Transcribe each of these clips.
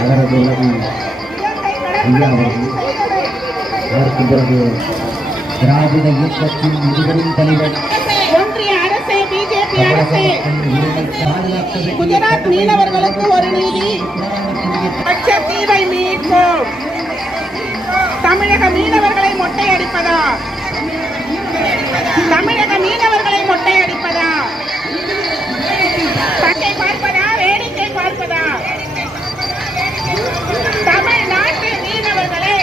அவரது உலகம் ஐயா அவர்கள். அதற்கு பிறகு திராவிட இயக்கத்தின் முதுபெரும் தலைவர் ஒன்றிய அரசு, பிஜேபி அரசு, குஜராத் மீனவர்களுக்கு ஒரு நீதி, லட்சத்தீவை மீட்போம். தமிழக மீனவர்களை மொட்டையடிப்பதா? தமிழக மீனவர்களை மொட்டையடிப்பதா? பட்டை பார்ப்பதா? வேடிக்கை பார்ப்பதா? தமிழ்நாட்டு மீனவர்களை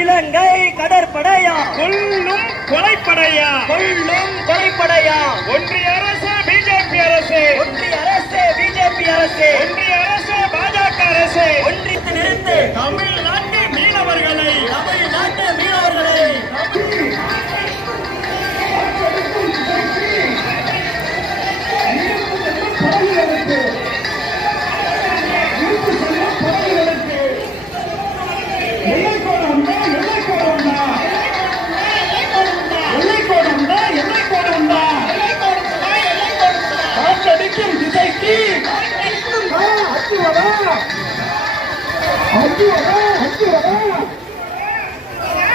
இலங்கை கடற்படையா கொல்லும் கொலைப்படையா ஒன்றிய அரசு பிஜேபி அரசு ஒன்றிய அரசு பாஜக அரசு நிறுத்து தமிழ்நாட்டு மீனவர்களை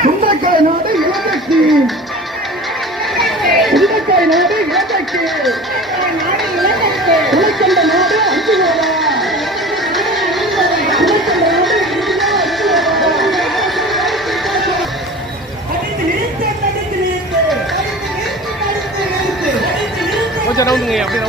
சுண்டக்காய் நாடு இலங்கைக்கு, சுண்டக்காய் நாடு இலங்கைக்கு, உழைக்கின்ற நாடு அஞ்சுவதா, உழைக்கின்ற நாடு கொஞ்சம் நவுந்துங்க அப்படி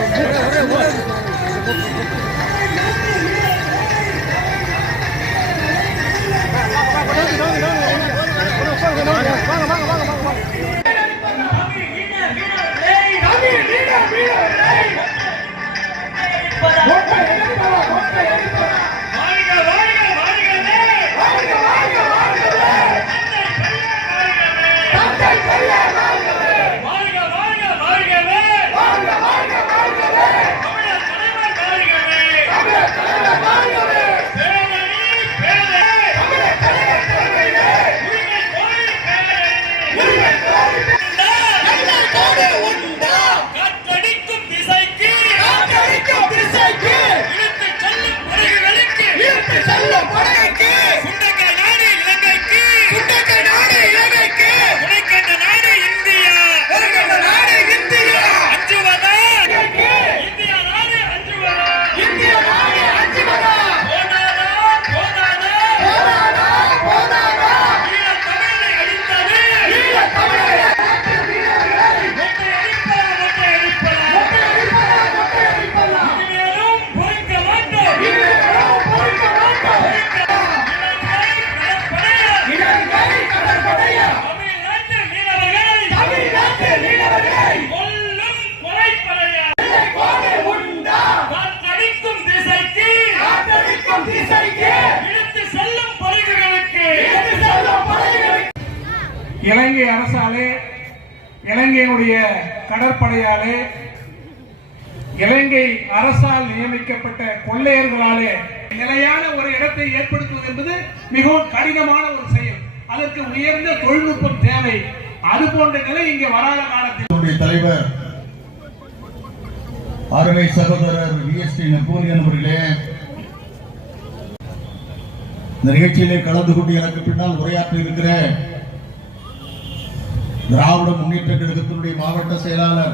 இலங்கை அரசாலே, இலங்கையுடைய கடற்படையாலே, இலங்கை அரசால் நியமிக்கப்பட்ட கொள்ளையர்களாலே நிலையான ஒரு இடத்தை ஏற்படுத்துவது என்பது மிகவும் கடினமான ஒரு செயல். அதற்கு உயர்ந்த தொழில்நுட்பம் தேவை. அது போன்ற நிலை இங்கே வராத காலத்தில் தலைவர் அருமை சகோதரர் VST நெப்போலியன் அவர்களே, இந்த நிகழ்ச்சியிலே கலந்து கொண்டு எனக்கு பின்னால் உரையாற்றி இருக்கிற திராவிட முன்னேற்ற கழகத்தினுடைய மாவட்ட செயலாளர்